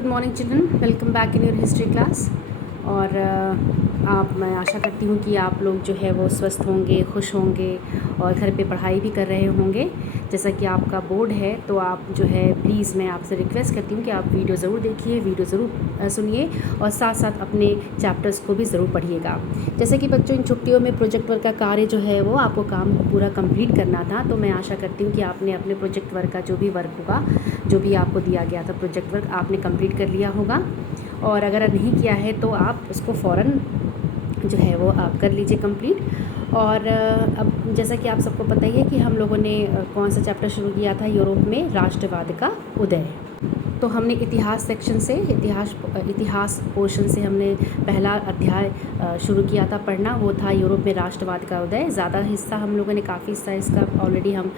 Good morning children, welcome back in your history class. और मैं आशा करती हूँ कि आप लोग जो है वो स्वस्थ होंगे, खुश होंगे और घर पे पढ़ाई भी कर रहे होंगे। जैसा कि आपका बोर्ड है तो आप जो है प्लीज़ मैं आपसे रिक्वेस्ट करती हूँ कि आप वीडियो ज़रूर देखिए, वीडियो ज़रूर सुनिए और साथ साथ अपने चैप्टर्स को भी ज़रूर पढ़िएगा। जैसे कि बच्चों इन छुट्टियों में प्रोजेक्ट वर्क का कार्य जो है वो आपको काम पूरा कंप्लीट करना था, तो मैं आशा करती हूँ कि आपने अपने प्रोजेक्ट वर्क का जो भी वर्क होगा, जो भी आपको दिया गया था प्रोजेक्ट वर्क, आपने कंप्लीट कर लिया होगा। और अगर नहीं किया है तो आप उसको फ़ौरन जो है वो आप कर लीजिए कंप्लीट। और अब जैसा कि आप सबको पता ही है कि हम लोगों ने कौन सा चैप्टर शुरू किया था, यूरोप में राष्ट्रवाद का उदय। तो हमने इतिहास सेक्शन से इतिहास पोर्शन से हमने पहला अध्याय शुरू किया था पढ़ना, वो था यूरोप में राष्ट्रवाद का उदय। ज़्यादा हिस्सा हम लोगों ने काफ़ी हिस्सा इसका ऑलरेडी हम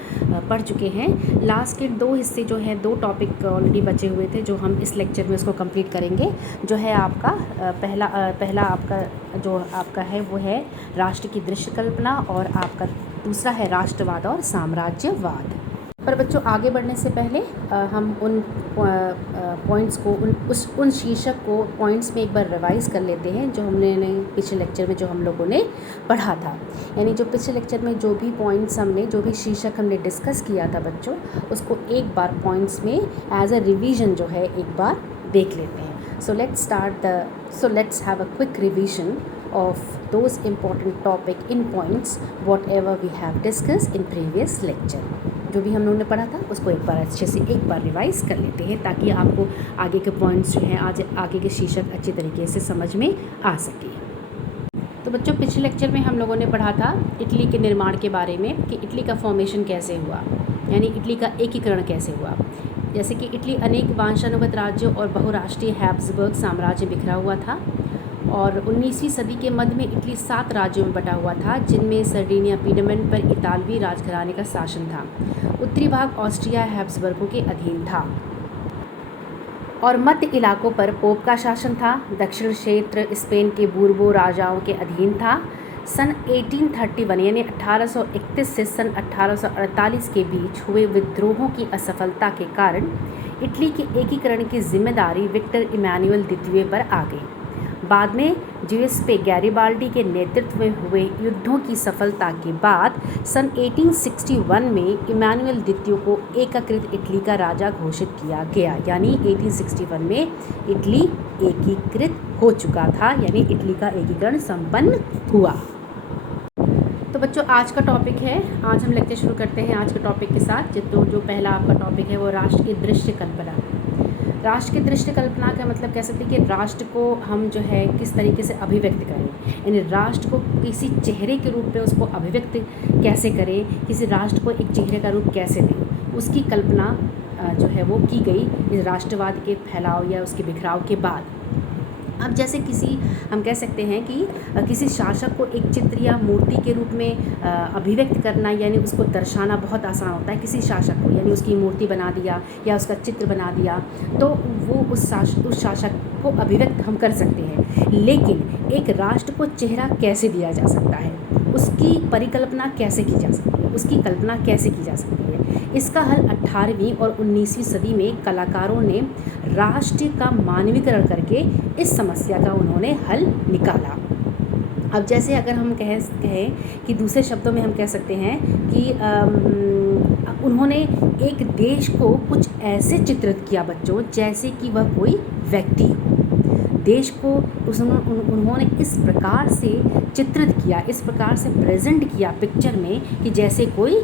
पढ़ चुके हैं। लास्ट के 2 हिस्से जो हैं, 2 टॉपिक ऑलरेडी बचे हुए थे जो हम इस लेक्चर में उसको कंप्लीट करेंगे। जो है आपका पहला आपका जो आपका है वो है राष्ट्र की दृश्य कल्पना और आपका दूसरा है राष्ट्रवाद और साम्राज्यवाद। पर बच्चों आगे बढ़ने से पहले हम उन पॉइंट्स को उन शीर्षक को पॉइंट्स में एक बार रिवाइज़ कर लेते हैं जो हमने पिछले लेक्चर में जो हम लोगों ने पढ़ा था। यानी जो पिछले लेक्चर में जो भी पॉइंट्स हमने, जो भी शीर्षक हमने डिस्कस किया था बच्चों, उसको एक बार पॉइंट्स में एज अ रिवीजन जो है एक बार देख लेते हैं। So let's have a quick revision of those important topic in points whatever we have discussed in previous lecture। जो भी हम लोगों ने पढ़ा था उसको एक बार अच्छे से एक बार रिवाइज़ कर लेते हैं ताकि आपको आगे के पॉइंट्स जो हैं, आज आगे के शीर्षक अच्छी तरीके से समझ में आ सके। तो बच्चों पिछले लेक्चर में हम लोगों ने पढ़ा था इटली के निर्माण के बारे में कि इटली का फॉर्मेशन कैसे हुआ, यानी इटली का एकीकरण कैसे हुआ। जैसे कि इटली अनेक वंशानुगत राज्यों और बहुराष्ट्रीय हैब्सबर्ग साम्राज्य बिखरा हुआ था और 19वीं सदी के मध्य में इटली 7 राज्यों में बटा हुआ था, जिनमें सर्डिनिया पीडमेंट पर इतालवी राजघराने का शासन था। उत्तरी भाग ऑस्ट्रिया हैब्सबर्गों के अधीन था और मध्य इलाकों पर पोप का शासन था। दक्षिण क्षेत्र स्पेन के बूर्बो राजाओं के अधीन था। सन 1831 यानी 1831 से सन 1848 के बीच हुए विद्रोहों की असफलता के कारण इटली के एकीकरण की जिम्मेदारी विक्टर इमैनुअल द्वितीय पर आ गई। बाद में जियुसेप्पे गैरिबाल्डी के नेतृत्व में हुए युद्धों की सफलता के बाद सन 1861 में इमैनुअल द्वितीय को एकीकृत इटली का राजा घोषित किया गया। यानी 1861 में इटली एकीकृत हो चुका था, यानी इटली का एकीकरण संपन्न हुआ। तो बच्चों आज का टॉपिक है, आज हम लेक्चर शुरू करते हैं आज के टॉपिक के साथ। जो पहला आपका टॉपिक है वो राष्ट्र की दृश्य कल्पना। राष्ट्र की दृश्य कल्पना का मतलब कह सकते हैं कि राष्ट्र को हम जो है किस तरीके से अभिव्यक्त करें, यानी राष्ट्र को किसी चेहरे के रूप में उसको अभिव्यक्त कैसे करें, किसी राष्ट्र को एक चेहरे का रूप कैसे दें, उसकी कल्पना जो है वो की गई इस राष्ट्रवाद के फैलाव या उसके बिखराव के बाद। अब जैसे हम कह सकते हैं कि किसी शासक को एक चित्र या मूर्ति के रूप में अभिव्यक्त करना, यानी उसको दर्शाना बहुत आसान होता है। किसी शासक को यानी उसकी मूर्ति बना दिया या उसका चित्र बना दिया तो वो उस शासक को अभिव्यक्त हम कर सकते हैं। लेकिन एक राष्ट्र को चेहरा कैसे दिया जा सकता है, उसकी परिकल्पना कैसे की जा सकती है, उसकी कल्पना कैसे की जा सकती है, इसका हल 18वीं और 19वीं सदी में कलाकारों ने राष्ट्र का मानवीकरण करके इस समस्या का उन्होंने हल निकाला। अब जैसे अगर हम कहें कि दूसरे शब्दों में हम कह सकते हैं कि उन्होंने एक देश को कुछ ऐसे चित्रित किया बच्चों जैसे कि वह कोई व्यक्ति हो। देश को उन्होंने इस प्रकार से चित्रित किया, इस प्रकार से प्रेजेंट किया पिक्चर में कि जैसे कोई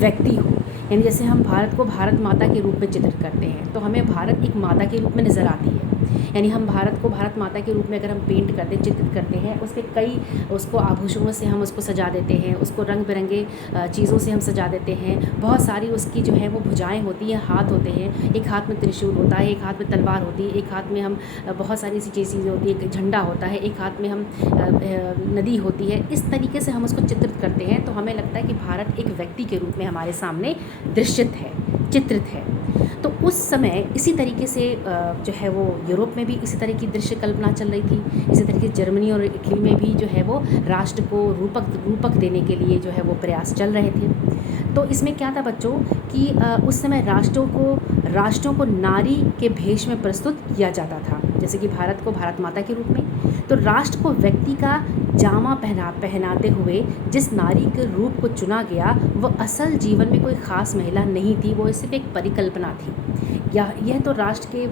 व्यक्ति हो। यानी जैसे हम भारत को भारत माता के रूप में चित्रित करते हैं तो हमें भारत एक माता के रूप में नज़र आती है। यानी हम भारत को भारत माता के रूप में अगर हम पेंट करते, चित्रित करते हैं, उसको आभूषणों से हम उसको सजा देते हैं, उसको रंग बिरंगे चीज़ों से हम सजा देते हैं। बहुत सारी उसकी जो है वो भुजाएं होती हैं, हाथ होते हैं, एक हाथ में त्रिशूल होता है, एक हाथ में तलवार होती है, एक हाथ में हम बहुत सारी ऐसी चीज़ें होती है, एक झंडा होता है, एक हाथ में हम नदी होती है। इस तरीके से हम उसको चित्रित करते हैं तो हमें लगता है कि भारत एक व्यक्ति के रूप में हमारे सामने दृश्यत है, चित्रित है। तो उस समय इसी तरीके से जो है वो यूरोप में भी इसी तरह की दृश्य कल्पना चल रही थी। इसी तरीके जर्मनी और इटली में भी जो है वो राष्ट्र को रूपक देने के लिए जो है वो प्रयास चल रहे थे। तो इसमें क्या था बच्चों कि उस समय राष्ट्रों को नारी के भेष में प्रस्तुत किया जाता था, जैसे कि भारत को भारत माता के रूप में। तो राष्ट्र को व्यक्ति का जामा पहनाते हुए जिस नारी के रूप को चुना गया वह असल जीवन में कोई ख़ास महिला नहीं थी, वो सिर्फ एक परिकल्पना थी। यह तो राष्ट्र के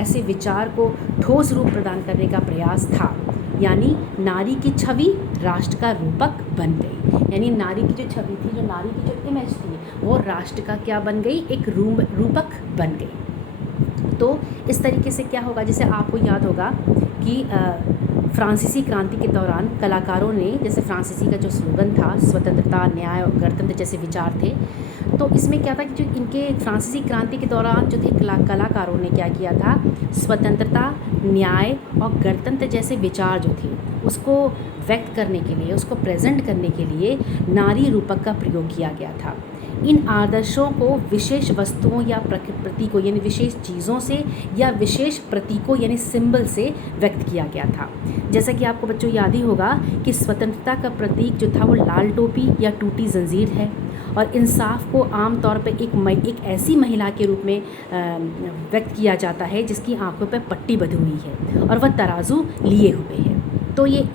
ऐसे विचार को ठोस रूप प्रदान करने का प्रयास था, यानी नारी की छवि राष्ट्र का रूपक बन गई। यानी नारी की जो छवि थी, जो नारी की जो इमेज थी, वो राष्ट्र का क्या बन गई, एक रूपक बन गई। तो इस तरीके से क्या होगा, जैसे आपको याद होगा कि फ्रांसीसी क्रांति के दौरान कलाकारों ने, जैसे फ्रांसीसी का जो स्लोगन था स्वतंत्रता, न्याय और गणतंत्र जैसे विचार थे, तो इसमें क्या था कि जो इनके फ्रांसीसी क्रांति के दौरान जो थे कलाकारों ने क्या किया था, स्वतंत्रता, न्याय और गणतंत्र जैसे विचार जो थे उसको व्यक्त करने के लिए, उसको प्रेजेंट करने के लिए नारी रूपक का प्रयोग किया गया था। इन आदर्शों को विशेष वस्तुओं या प्रतीकों यानी विशेष चीज़ों से या विशेष प्रतीकों यानी सिंबल से व्यक्त किया गया था। जैसा कि आपको बच्चों याद ही होगा कि स्वतंत्रता का प्रतीक जो था वो लाल टोपी या टूटी जंजीर है, और इंसाफ को आमतौर पर एक ऐसी महिला के रूप में व्यक्त किया जाता है जिसकी आंखों पर पट्टी बंधी हुई है और वह तराजू लिए हुए है। तो ये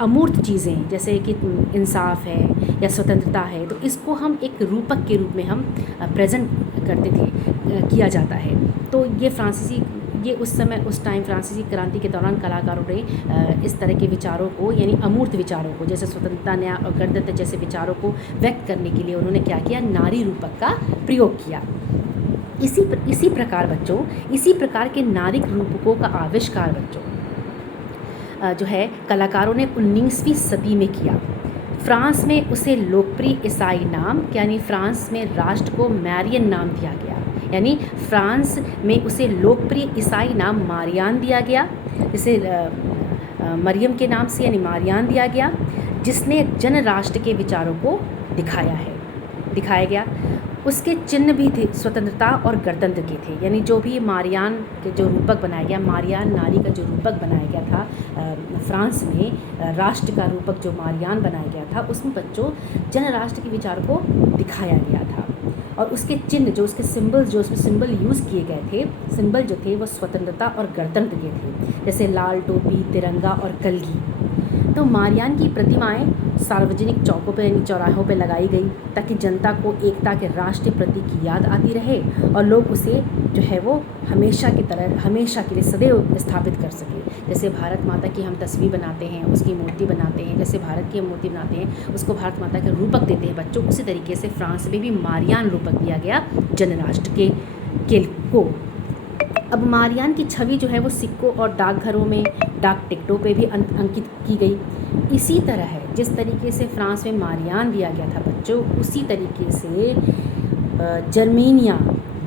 अमूर्त चीज़ें जैसे कि इंसाफ है या स्वतंत्रता है, तो इसको हम एक रूपक के रूप में हम प्रेजेंट करते थे, किया जाता है। तो ये उस टाइम फ्रांसीसी क्रांति के दौरान कलाकारों ने इस तरह के विचारों को यानी अमूर्त विचारों को, जैसे स्वतंत्रता, न्याय और गणतंत्र जैसे विचारों को व्यक्त करने के लिए उन्होंने क्या किया, नारी रूपक का प्रयोग किया। इसी प्रकार के नारिक रूपकों का आविष्कार बच्चों जो है कलाकारों ने 19वीं सदी में किया। फ्रांस में उसे लोकप्रिय ईसाई नाम, यानी फ्रांस में राष्ट्र को मैरियन नाम दिया गया, यानी फ्रांस में उसे लोकप्रिय ईसाई नाम मारियान दिया गया, जिसे मरियम के नाम से यानी मारियान दिया गया, जिसने जन राष्ट्र के विचारों को दिखाया गया। उसके चिन्ह भी थे स्वतंत्रता और गणतंत्र के थे, यानी जो भी मारियान के जो रूपक बनाया गया, मारियान नारी का जो रूपक बनाया गया था फ्रांस में, राष्ट्र का रूपक जो मारियान बनाया गया था, उसमें बच्चों जन राष्ट्र के विचारों को दिखाया गया था। और उसके चिन्ह जो उसके सिंबल्स जो उसमें सिंबल यूज़ किए गए थे, सिंबल जो थे वो स्वतंत्रता और गणतंत्र के थे, जैसे लाल टोपी, तिरंगा और कलगी। तो मारियान की प्रतिमाएं सार्वजनिक चौकों पर यानी चौराहों पर लगाई गई ताकि जनता को एकता के राष्ट्रीय प्रतीक की याद आती रहे और लोग उसे जो है वो हमेशा के लिए सदैव स्थापित कर सके। जैसे भारत माता की हम तस्वीर बनाते हैं, उसकी मूर्ति बनाते हैं, जैसे भारत की हम मूर्ति बनाते हैं, उसको भारत माता का रूपक देते हैं बच्चों, उसी तरीके से फ्रांस में भी मारियान रूपक दिया गया जन राष्ट्र को। अब मारियान की छवि जो है वो सिक्कों और डाकघरों में डाक टिकटों पे भी अंकित की गई। इसी तरह है जिस तरीके से फ्रांस में मारियान दिया गया था बच्चों, उसी तरीके से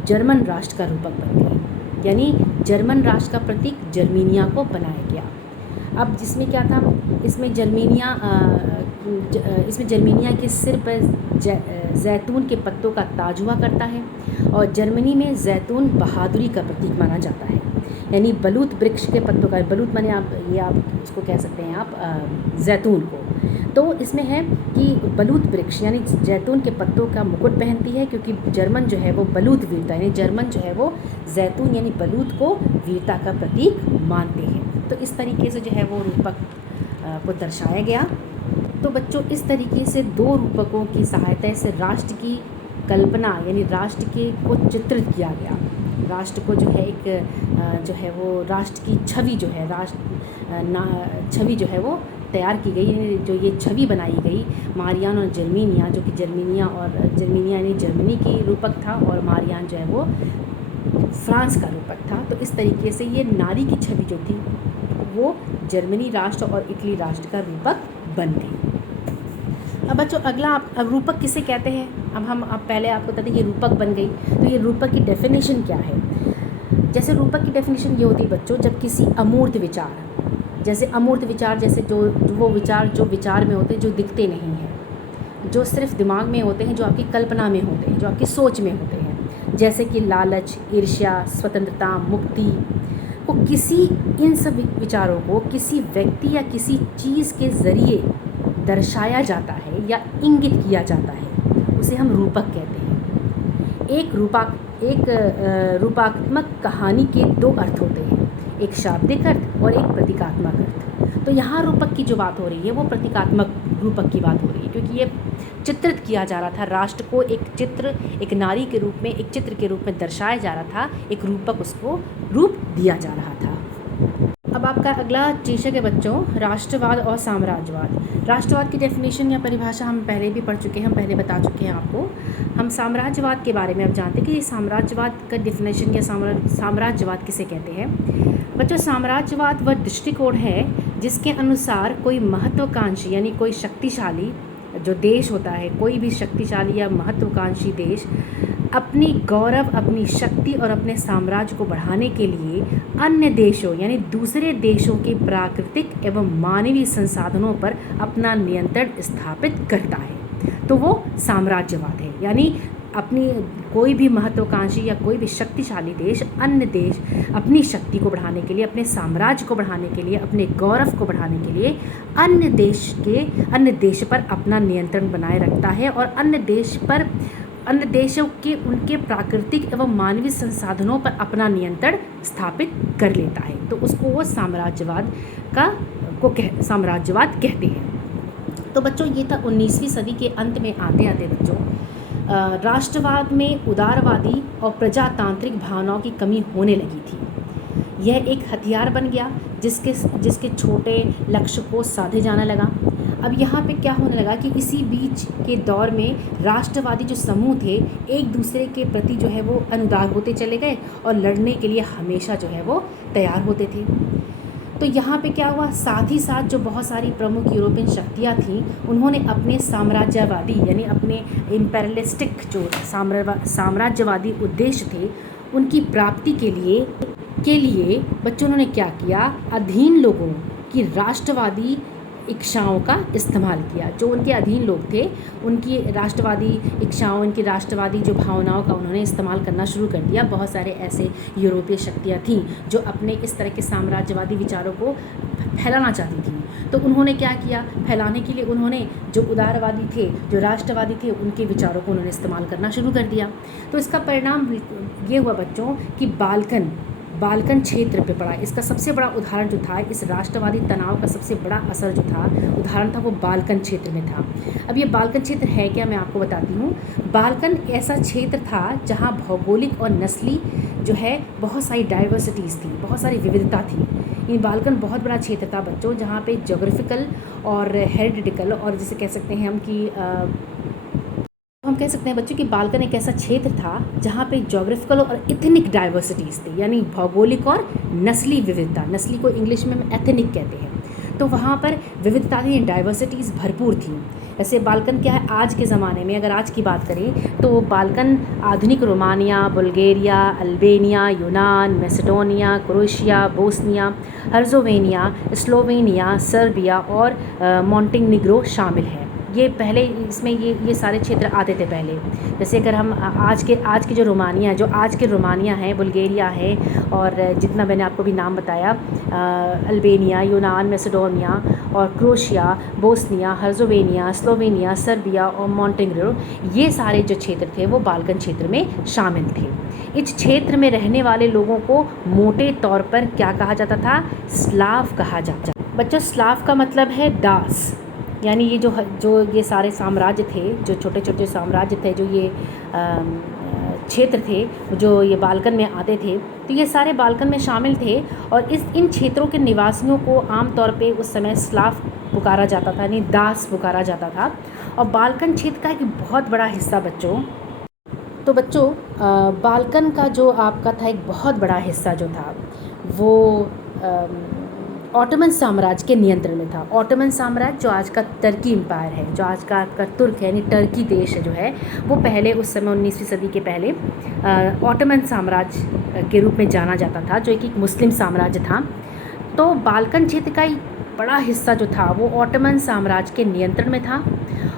जर्मन राष्ट्र का रूपक बन गई, यानी जर्मन राष्ट्र का प्रतीक जर्मेनिया को बनाया गया। अब जिसमें क्या था, इसमें जर्मेनिया के सिर पर जैतून के पत्तों का ताज हुआ करता है, और जर्मनी में जैतून बहादुरी का प्रतीक माना जाता है, यानी बलूत वृक्ष के पत्तों का, बलूत माने आप उसको कह सकते हैं आप जैतून को। तो इसमें है कि बलूत वृक्ष यानी जैतून के पत्तों का मुकुट पहनती है, क्योंकि जर्मन जो है वो बलूत वीरता यानी जर्मन जो है वो जैतून यानी बलूत को वीरता का प्रतीक मानते हैं। तो इस तरीके से जो है वो रूपक को दर्शाया गया। तो बच्चों इस तरीके से दो रूपकों की सहायता से राष्ट्र की कल्पना यानी राष्ट्र को चित्रित किया गया। राष्ट्र को जो है एक जो है वो राष्ट्र की छवि जो है छवि जो है वो तैयार की गई, यानी जो ये छवि बनाई गई मारियान और जर्मेनिया, जो कि जर्मेनिया यानी जर्मनी की रूपक था और मारियान जो है वो फ्रांस का रूपक था। तो इस तरीके से ये नारी की छवि जो थी वो जर्मनी राष्ट्र और इटली राष्ट्र का रूपक बन गई। अब बच्चों अगला रूपक किसे कहते हैं, अब पहले आपको बता दें ये रूपक बन गई, तो ये रूपक की डेफिनेशन क्या है। जैसे रूपक की डेफिनेशन ये होती है बच्चों, जब किसी अमूर्त विचार जैसे जो वो विचार जो विचार में होते हैं, जो दिखते नहीं हैं, जो सिर्फ दिमाग में होते हैं, जो आपकी कल्पना में होते हैं, जो आपकी सोच में होते हैं, जैसे कि लालच, ईर्ष्या, स्वतंत्रता, मुक्ति को इन सब विचारों को किसी व्यक्ति या किसी चीज़ के ज़रिए दर्शाया जाता है या इंगित किया जाता है, उसे हम रूपक कहते हैं। एक रूपात्मक कहानी के दो अर्थ होते हैं, एक शाब्दिक अर्थ और एक प्रतीकात्मक अर्थ। तो यहाँ रूपक की जो बात हो रही है वो प्रतीकात्मक रूपक की बात हो रही है, क्योंकि ये चित्रित किया जा रहा था, राष्ट्र को एक चित्र, एक नारी के रूप में, एक चित्र के रूप में दर्शाया जा रहा था, एक रूपक उसको रूप दिया जा रहा था। अब आपका अगला शीर्षक है बच्चों, राष्ट्रवाद और साम्राज्यवाद। राष्ट्रवाद की डेफिनेशन या परिभाषा हम पहले भी पढ़ चुके हैं, हम पहले बता चुके हैं आपको। हम साम्राज्यवाद के बारे में अब जानते हैं कि साम्राज्यवाद का डेफिनेशन या साम्राज्यवाद किसे कहते हैं। बच्चों, साम्राज्यवाद वह दृष्टिकोण है जिसके अनुसार कोई महत्वाकांक्षी यानी कोई शक्तिशाली जो देश होता है, कोई भी शक्तिशाली या महत्वाकांक्षी देश अपनी गौरव, अपनी शक्ति और अपने साम्राज्य को बढ़ाने के लिए अन्य देशों यानी दूसरे देशों के प्राकृतिक एवं मानवीय संसाधनों पर अपना नियंत्रण स्थापित करता है, तो वो साम्राज्यवाद है। यानी अपनी कोई भी महत्वाकांक्षी या कोई भी शक्तिशाली देश अन्य देश अपनी शक्ति को बढ़ाने के लिए, अपने साम्राज्य को बढ़ाने के लिए, अपने गौरव को बढ़ाने के लिए अन्य देश पर अपना नियंत्रण बनाए रखता है और अन्य देशों के उनके प्राकृतिक एवं मानवीय संसाधनों पर अपना नियंत्रण स्थापित कर लेता है, तो उसको वो साम्राज्यवाद कहते हैं। तो बच्चों, ये था 19वीं सदी के अंत में आते आते बच्चों राष्ट्रवाद में उदारवादी और प्रजातांत्रिक भावनाओं की कमी होने लगी थी। यह एक हथियार बन गया जिसके छोटे लक्ष्य को साधे जाना लगा। अब यहाँ पे क्या होने लगा कि इसी बीच के दौर में राष्ट्रवादी जो समूह थे एक दूसरे के प्रति जो है वो अनुदार होते चले गए और लड़ने के लिए हमेशा जो है वो तैयार होते थे। तो यहाँ पे क्या हुआ, साथ ही साथ जो बहुत सारी प्रमुख यूरोपियन शक्तियाँ थीं उन्होंने अपने साम्राज्यवादी यानी अपने इम्पेरियलिस्टिक जो साम्राज्यवादी उद्देश्य थे उनकी प्राप्ति के लिए बच्चों ने क्या किया, अधीन लोगों की राष्ट्रवादी इच्छाओं का इस्तेमाल किया। जो उनके अधीन लोग थे उनकी राष्ट्रवादी इच्छाओं, उनकी राष्ट्रवादी जो भावनाओं का उन्होंने इस्तेमाल करना शुरू कर दिया। बहुत सारे ऐसे यूरोपीय शक्तियाँ थीं जो अपने इस तरह के साम्राज्यवादी विचारों को फैलाना चाहती थीं। तो उन्होंने क्या किया, फैलाने के लिए उन्होंने जो उदारवादी थे, जो राष्ट्रवादी थे, उनके विचारों को उन्होंने इस्तेमाल करना शुरू कर दिया। तो इसका परिणाम ये हुआ बच्चों कि बाल्कन क्षेत्र पे पड़ा। इसका सबसे बड़ा उदाहरण जो था, इस राष्ट्रवादी तनाव का सबसे बड़ा असर जो था, उदाहरण था, वो बाल्कन क्षेत्र में था। अब ये बाल्कन क्षेत्र है क्या, मैं आपको बताती हूँ। बाल्कन ऐसा क्षेत्र था जहाँ भौगोलिक और नस्ली जो है बहुत सारी डाइवर्सिटीज़ थी, बहुत सारी विविधता थी। ये बाल्कन बहुत बड़ा क्षेत्र था बच्चों, जहाँ पे जोग्राफिकल और हेरिडिटिकल और जिसे कह सकते हैं हम कह सकते हैं बच्चों कि बाल्कन एक ऐसा क्षेत्र था जहाँ पे जोग्राफिकल और एथनिक डाइवर्सिटीज़ थी, यानी भौगोलिक और नस्ली विविधता। नस्ली को इंग्लिश में हम एथनिक कहते हैं। तो वहाँ पर विविधता थी, डाइवर्सिटीज़ भरपूर थी। ऐसे बाल्कन क्या है आज के ज़माने में, अगर आज की बात करें तो बाल्कन आधुनिक रोमानिया, बुल्गारिया, अल्बानिया, यूनान, Macedonia, Croatia, Bosnia Herzegovina, Slovenia, Serbia और मॉन्टेनीग्रो शामिल है। ये पहले इसमें ये सारे क्षेत्र आते थे पहले। जैसे अगर हम आज के जो रोमानिया है, बुल्गारिया है और जितना मैंने आपको भी नाम बताया, अल्बानिया, यूनान, मैसेडोनिया और Croatia, Bosnia Herzegovina, Slovenia, Serbia और मॉन्टेनीग्रो, ये सारे जो क्षेत्र थे वो बाल्कन क्षेत्र में शामिल थे। इस क्षेत्र में रहने वाले लोगों को मोटे तौर पर क्या कहा जाता था, स्लाव कहा जाता। बच्चों, स्लाव का मतलब है दास। यानी ये जो ये सारे साम्राज्य थे, जो छोटे छोटे साम्राज्य थे, जो ये क्षेत्र थे, जो ये बाल्कन में आते थे, तो ये सारे बाल्कन में शामिल थे। और इन क्षेत्रों के निवासियों को आमतौर पे उस समय स्लाव पुकारा जाता था, यानी दास पुकारा जाता था। और बाल्कन क्षेत्र का एक बहुत बड़ा हिस्सा बच्चों बाल्कन का जो आपका था एक बहुत बड़ा हिस्सा जो था वो ऑटोमन साम्राज्य के नियंत्रण में था। ऑटोमन साम्राज्य जो आज का तुर्की एम्पायर है, जो आज का तुर्क है, यानी टर्की देश जो है, वो पहले उस समय 19वीं सदी के पहले ऑटोमन साम्राज्य के रूप में जाना जाता था, जो एक मुस्लिम साम्राज्य था। तो बाल्कन क्षेत्र का एक बड़ा हिस्सा जो था वो ऑटोमन साम्राज्य के नियंत्रण में था।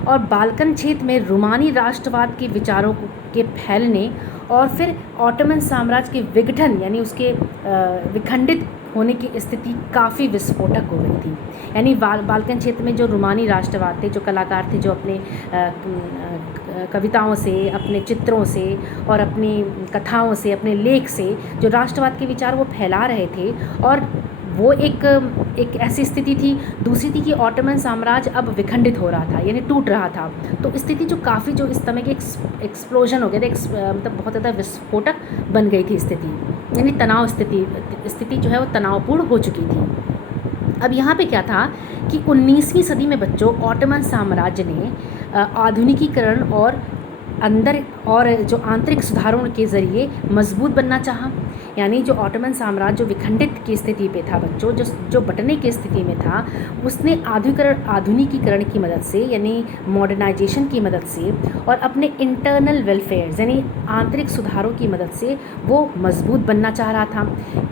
और बाल्कन क्षेत्र में रोमानी राष्ट्रवाद के विचारों के फैलने और फिर ऑटोमन साम्राज्य के विघटन यानी उसके विखंडित होने की स्थिति काफ़ी विस्फोटक हो गई थी। यानी बाल्कन क्षेत्र में जो रोमानी राष्ट्रवाद थे, जो कलाकार थे, जो अपने कविताओं से, अपने चित्रों से और अपनी कथाओं से, अपने लेख से जो राष्ट्रवाद के विचार वो फैला रहे थे। और वो एक ऐसी स्थिति थी। दूसरी थी कि ऑटोमन साम्राज्य अब विखंडित हो रहा था, यानी टूट रहा था। तो स्थिति जो काफ़ी जो इस समय की एक्सप्लोजन हो गया था, मतलब बहुत ज़्यादा विस्फोटक बन गई थी स्थिति, यानी तनाव स्थिति जो है वो तनावपूर्ण हो चुकी थी। अब यहाँ पे क्या था कि 19वीं सदी में बच्चों ऑटोमन साम्राज्य ने आधुनिकीकरण और जो आंतरिक सुधारों के ज़रिए मजबूत बनना चाहा। यानी जो ऑटोमन साम्राज्य जो विखंडित की स्थिति पे था बच्चों, जो बंटने की स्थिति में था, उसने आधुनिकीकरण की मदद से, यानी मॉडर्नाइजेशन की मदद से और अपने इंटरनल वेलफेयर यानी आंतरिक सुधारों की मदद से वो मजबूत बनना चाह रहा था।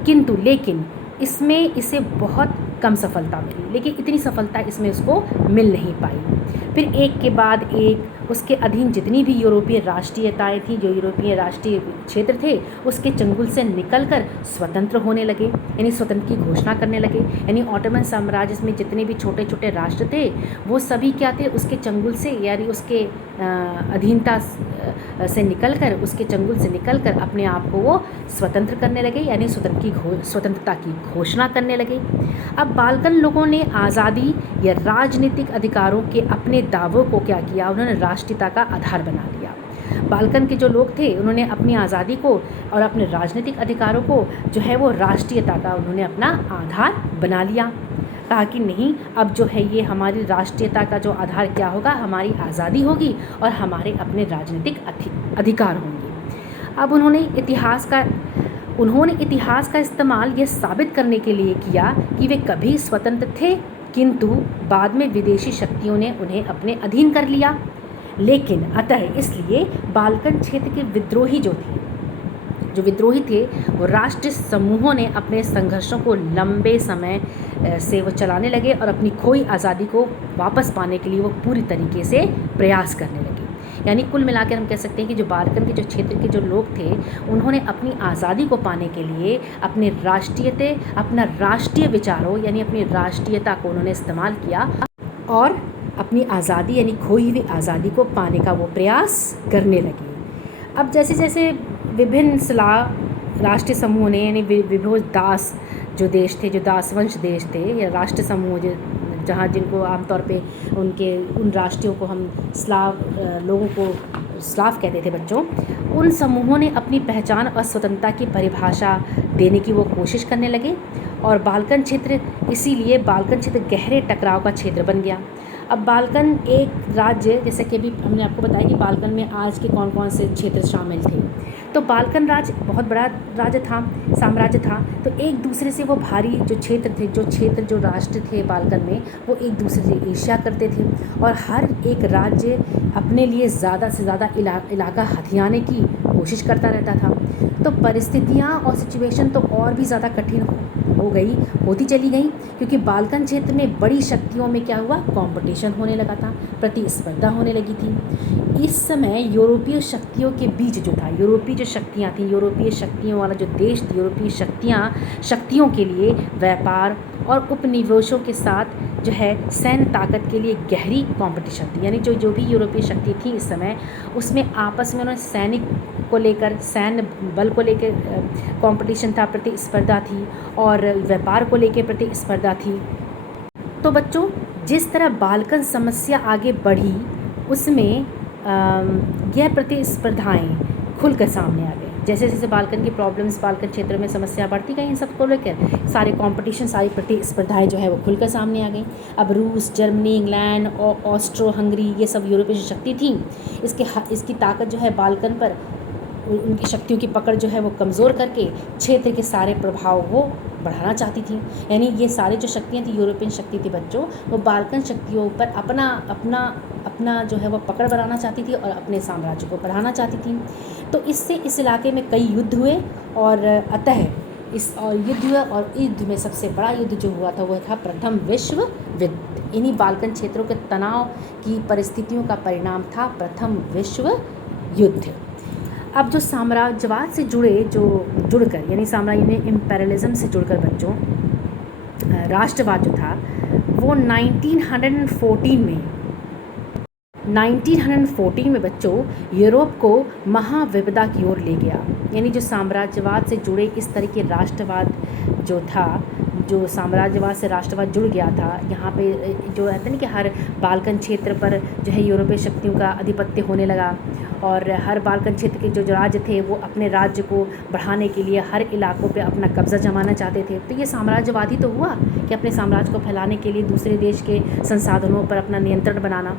लेकिन इसमें इसे बहुत कम सफलता मिली, लेकिन इतनी सफलता इसमें उसको मिल नहीं पाई। फिर एक के बाद एक उसके अधीन जितनी भी यूरोपीय राष्ट्रीयताएं थीं, जो यूरोपीय राष्ट्रीय क्षेत्र थे, उसके चंगुल से निकलकर स्वतंत्र होने लगे, यानी स्वतंत्र की घोषणा करने लगे। यानी ऑटोमन साम्राज्य में जितने भी छोटे छोटे राष्ट्र थे वो सभी क्या थे, उसके चंगुल से, यानी उसके अधीनता से निकलकर, उसके चंगुल से निकलकर अपने आप को वो स्वतंत्र करने लगे, यानी स्वतंत्रता की घोषणा करने लगे। अब बाल्कन लोगों ने आज़ादी या राजनीतिक अधिकारों के अपने दावों को क्या किया, उन्होंने राष्ट्रीयता का आधार बना लिया। बाल्कन के जो लोग थे उन्होंने अपनी आज़ादी को और अपने राजनीतिक अधिकारों को जो है वो राष्ट्रीयता का उन्होंने अपना आधार बना लिया। कहा कि नहीं, अब जो है ये हमारी राष्ट्रीयता का जो आधार क्या होगा, हमारी आज़ादी होगी और हमारे अपने राजनीतिक अधिकार होंगे। अब उन्होंने इतिहास का इस्तेमाल ये साबित करने के लिए किया कि वे कभी स्वतंत्र थे, किंतु बाद में विदेशी शक्तियों ने उन्हें अपने अधीन कर लिया। लेकिन अतः इसलिए बाल्कन क्षेत्र के विद्रोही थे वो राष्ट्रीय समूहों ने अपने संघर्षों को लंबे समय से वो चलाने लगे और अपनी खोई आज़ादी को वापस पाने के लिए वो पूरी तरीके से प्रयास करने लगे। यानी कुल मिलाकर हम कह सकते हैं कि जो बाल्कन के जो क्षेत्र के जो लोग थे उन्होंने अपनी आज़ादी को पाने के लिए अपना राष्ट्रीय विचारों यानी अपनी राष्ट्रीयता को उन्होंने इस्तेमाल किया और अपनी आज़ादी यानी खोई हुई आज़ादी को पाने का वो प्रयास करने लगे। अब जैसे जैसे विभिन्न राष्ट्रीय समूह ने, यानी विभोज दास जो देश थे, जो दासवंश देश थे या राष्ट्र समूह जहाँ जिनको आमतौर पे उन राष्ट्रीयों को हम लोगों को स्लाव कहते थे बच्चों, उन समूहों ने अपनी पहचान और स्वतंत्रता की परिभाषा देने की वो कोशिश करने लगे। और बाल्कन क्षेत्र गहरे टकराव का क्षेत्र बन गया। अब बाल्कन एक राज्य, जैसे कि अभी हमने आपको बताया कि बाल्कन में आज के कौन कौन से क्षेत्र शामिल थे, तो बाल्कन राज्य बहुत बड़ा साम्राज्य था। तो एक दूसरे से वो भारी जो राष्ट्र थे बाल्कन में, वो एक दूसरे से ईर्ष्या करते थे और हर एक राज्य अपने लिए ज़्यादा से ज़्यादा इलाका हथियाने की कोशिश करता रहता था। तो परिस्थितियाँ और सिचुएशन तो और भी ज़्यादा कठिन होती चली गई, क्योंकि बाल्कन क्षेत्र में बड़ी शक्तियों में क्या हुआ, कंपटीशन होने लगा था, प्रतिस्पर्धा होने लगी थी। इस समय यूरोपीय शक्तियों के बीच जो था, यूरोपीय जो शक्तियाँ थी, यूरोपीय शक्तियों वाला जो देश थी, यूरोपीय शक्तियों के लिए व्यापार और उपनिवेशों के साथ जो है सैन्य ताकत के लिए गहरी कंपटीशन थी। यानी जो भी यूरोपीय शक्ति थी इस समय, उसमें आपस में उन्होंने सैन्य बल को लेकर कंपटीशन था, प्रतिस्पर्धा थी और व्यापार को लेकर प्रतिस्पर्धा थी। तो बच्चों, जिस तरह बाल्कन समस्या आगे बढ़ी उसमें यह प्रतिस्पर्धाएं खुलकर सामने आ गई। जैसे जैसे बाल्कन की प्रॉब्लम्स, बाल्कन क्षेत्र में समस्या बढ़ती गई, इन सबको लेकर सारे कंपटीशन, सारी प्रतिस्पर्धाएं जो है वो खुलकर सामने आ गई। अब रूस, जर्मनी, इंग्लैंड और ऑस्ट्रो हंगरी, ये सब यूरोपीय शक्ति थी। इसकी ताकत जो है बाल्कन पर, उनकी शक्तियों की पकड़ जो है वो कमज़ोर करके क्षेत्र के सारे प्रभाव वो बढ़ाना चाहती थी। यानी ये सारे जो शक्तियाँ थी, यूरोपियन शक्ति थी बच्चों, वो बाल्कन शक्तियों पर अपना जो है वो पकड़ बनाना चाहती थी और अपने साम्राज्य को बढ़ाना चाहती थी। तो इससे इस इलाके में कई युद्ध हुए और युद्ध में सबसे बड़ा युद्ध जो हुआ था वह था प्रथम विश्व युद्ध। इन्हीं बाल्कन क्षेत्रों के तनाव की परिस्थितियों का परिणाम था प्रथम विश्व युद्ध। अब जो साम्राज्यवाद से जुड़कर यानी साम्राज्य में इम्पेरियलिज्म से जुड़कर बच्चों राष्ट्रवाद जो था वो 1914 में 1914 में बच्चों यूरोप को महाविपदा की ओर ले गया। यानी जो साम्राज्यवाद से जुड़े इस तरह के राष्ट्रवाद जो था, जो साम्राज्यवाद से राष्ट्रवाद जुड़ गया था, यहाँ पे जो रहता है ना कि हर बाल्कन क्षेत्र पर जो है यूरोपीय शक्तियों का आधिपत्य होने लगा, और हर बाल्कन क्षेत्र के जो राज्य थे वो अपने राज्य को बढ़ाने के लिए हर इलाकों पे अपना कब्ज़ा जमाना चाहते थे। तो ये साम्राज्यवादी तो हुआ कि अपने साम्राज्य को फैलाने के लिए दूसरे देश के संसाधनों पर अपना नियंत्रण बनाना।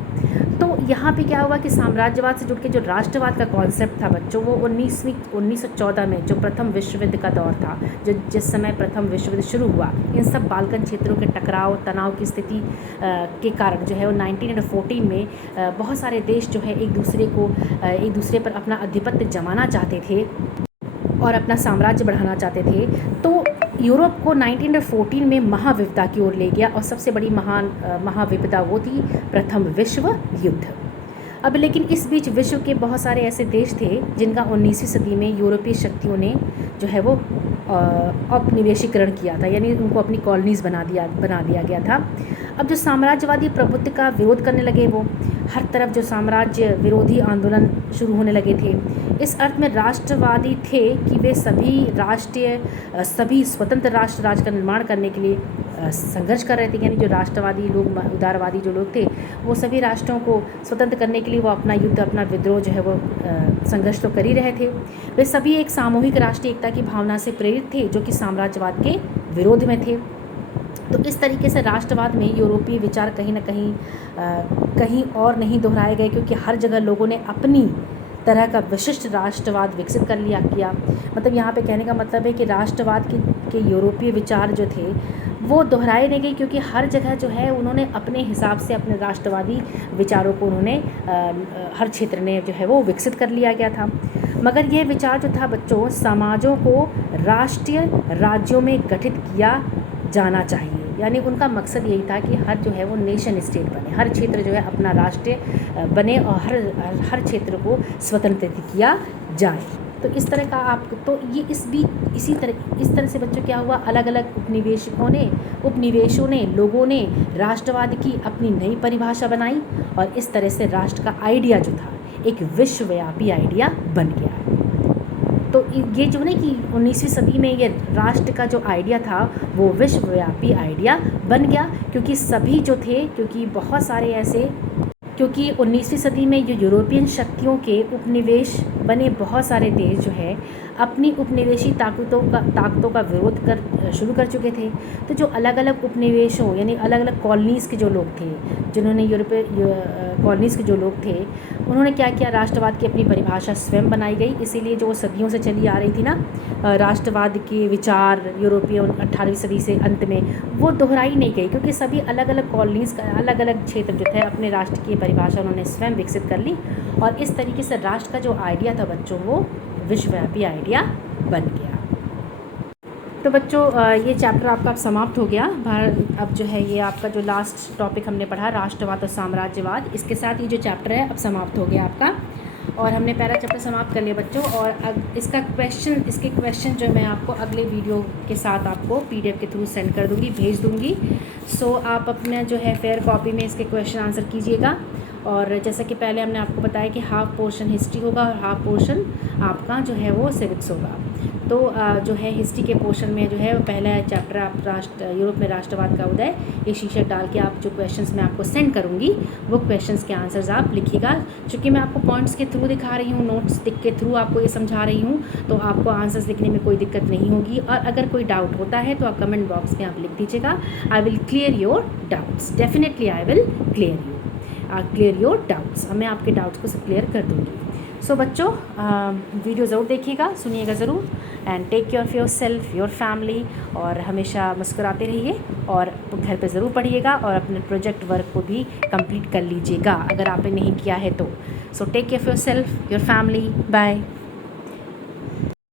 तो यहाँ पे क्या हुआ कि साम्राज्यवाद से जुड़ के जो राष्ट्रवाद का कॉन्सेप्ट था बच्चों, वो 1914 में जो प्रथम विश्व युद्ध का दौर था, जिस समय प्रथम विश्व युद्ध शुरू हुआ, इन सब बाल्कन क्षेत्रों के टकराव तनाव की स्थिति के कारण जो है वो 1914 में बहुत सारे देश जो है एक दूसरे पर अपना आधिपत्य जमाना चाहते थे और अपना साम्राज्य बढ़ाना चाहते थे। तो यूरोप को 1914 में महाविपदा की ओर ले गया, और सबसे बड़ी महाविपदा वो थी प्रथम विश्व युद्ध। अब लेकिन इस बीच विश्व के बहुत सारे ऐसे देश थे जिनका 19वीं सदी में यूरोपीय शक्तियों ने जो है वो औपनिवेशीकरण किया था, यानी उनको अपनी कॉलोनीज़ बना दिया गया था। अब जो साम्राज्यवादी प्रभुत्व का विरोध करने लगे, वो हर तरफ जो साम्राज्य विरोधी आंदोलन शुरू होने लगे थे। इस अर्थ में राष्ट्रवादी थे कि वे सभी स्वतंत्र राज्य का निर्माण करने के लिए संघर्ष कर रहे थे। यानी जो राष्ट्रवादी लोग, उदारवादी जो लोग थे, वो सभी राष्ट्रों को स्वतंत्र करने के लिए वो अपना युद्ध, अपना विद्रोह जो है वो संघर्ष तो कर ही रहे थे। वे सभी एक सामूहिक राष्ट्रीय एकता की भावना से प्रेरित थे जो कि साम्राज्यवाद के विरोध में थे। तो इस तरीके से राष्ट्रवाद में यूरोपीय विचार कहीं ना कहीं और नहीं दोहराए गए, क्योंकि हर जगह लोगों ने अपनी तरह का विशिष्ट राष्ट्रवाद विकसित कर किया। मतलब यहाँ पे कहने का मतलब है कि राष्ट्रवाद के यूरोपीय विचार जो थे वो दोहराए नहीं गए, क्योंकि हर जगह जो है उन्होंने अपने हिसाब से अपने राष्ट्रवादी विचारों को उन्होंने हर क्षेत्र ने जो है वो विकसित कर लिया गया था। मगर यह विचार जो था बच्चों, समाजों को राष्ट्रीय राज्यों में गठित किया जाना चाहिए। यानी उनका मकसद यही था कि हर जो है वो नेशन स्टेट बने, हर क्षेत्र जो है अपना राष्ट्र बने और हर क्षेत्र को स्वतंत्र किया जाए। तो इस तरह का तो ये इस तरह से बच्चों क्या हुआ, अलग अलग उपनिवेशों ने लोगों ने राष्ट्रवाद की अपनी नई परिभाषा बनाई, और इस तरह से राष्ट्र का आइडिया जो था एक विश्वव्यापी आइडिया बन गया। तो ये जो है कि 19वीं सदी में ये राष्ट्र का जो आइडिया था वो विश्वव्यापी आइडिया बन गया, क्योंकि सभी जो थे, क्योंकि 19वीं सदी में जो यूरोपियन शक्तियों के उपनिवेश बने बहुत सारे देश जो है अपनी उपनिवेशी ताकतों का विरोध शुरू कर चुके थे। तो जो अलग अलग उपनिवेशों यानी अलग अलग कॉलोनीज़ के जो लोग थे, जिन्होंने यूरोपीय कॉलोनीज़ के जो लोग थे, उन्होंने क्या किया, राष्ट्रवाद की अपनी परिभाषा स्वयं बनाई गई। इसीलिए जो सदियों से चली आ रही थी ना राष्ट्रवाद के विचार यूरोपीय 18वीं सदी से अंत में, वो दोहराई नहीं गई, क्योंकि सभी अलग अलग कॉलोनीज़ का अलग अलग क्षेत्र जो थे अपने राष्ट्र की परिभाषा उन्होंने स्वयं विकसित कर ली, और इस तरीके से राष्ट्र का जो आइडिया था बच्चों वो विश्वव्यापी आइडिया बन गया। तो बच्चों ये चैप्टर आपका अब समाप्त हो गया। अब जो है ये आपका जो लास्ट टॉपिक हमने पढ़ा राष्ट्रवाद और साम्राज्यवाद, इसके साथ ये जो चैप्टर है अब समाप्त हो गया आपका, और हमने पहला चैप्टर समाप्त कर लिया बच्चों। और अब इसके क्वेश्चन जो मैं आपको अगले वीडियो के साथ आपको PDF के थ्रू सेंड कर दूँगी, भेज दूँगी। सो आप अपना जो है फेयर कॉपी में इसके क्वेश्चन आंसर कीजिएगा। और जैसा कि पहले हमने आपको बताया कि हाफ़ पोर्शन हिस्ट्री होगा और हाफ़ पोर्शन आपका जो है वो सिविक्स होगा। तो जो है हिस्ट्री के पोर्शन में जो है पहला चैप्टर आप यूरोप में राष्ट्रवाद का उदय, ये शीर्षक डाल के आप जो क्वेश्चंस मैं आपको सेंड करूँगी वो क्वेश्चंस के आंसर्स आप लिखिएगा। चूँकि मैं आपको पॉइंट्स के थ्रू दिखा रही हूँ, नोट्स के थ्रू आपको ये समझा रही हूँ, तो आपको आंसर्स लिखने में कोई दिक्कत नहीं होगी। और अगर कोई डाउट होता है तो आप कमेंट बॉक्स में आप लिख दीजिएगा। I will clear your doubts, definitely I will clear your doubts. मैं आपके डाउट्स को सब क्लियर कर दूँगी। सो बच्चों वीडियो ज़रूर देखिएगा, सुनिएगा ज़रूर, and take care of yourself, your family, और हमेशा मुस्कुराते रहिए, और घर पे ज़रूर पढ़िएगा, और अपने प्रोजेक्ट वर्क को भी कंप्लीट कर लीजिएगा अगर आपने नहीं किया है तो। So take care of yourself, your family, bye.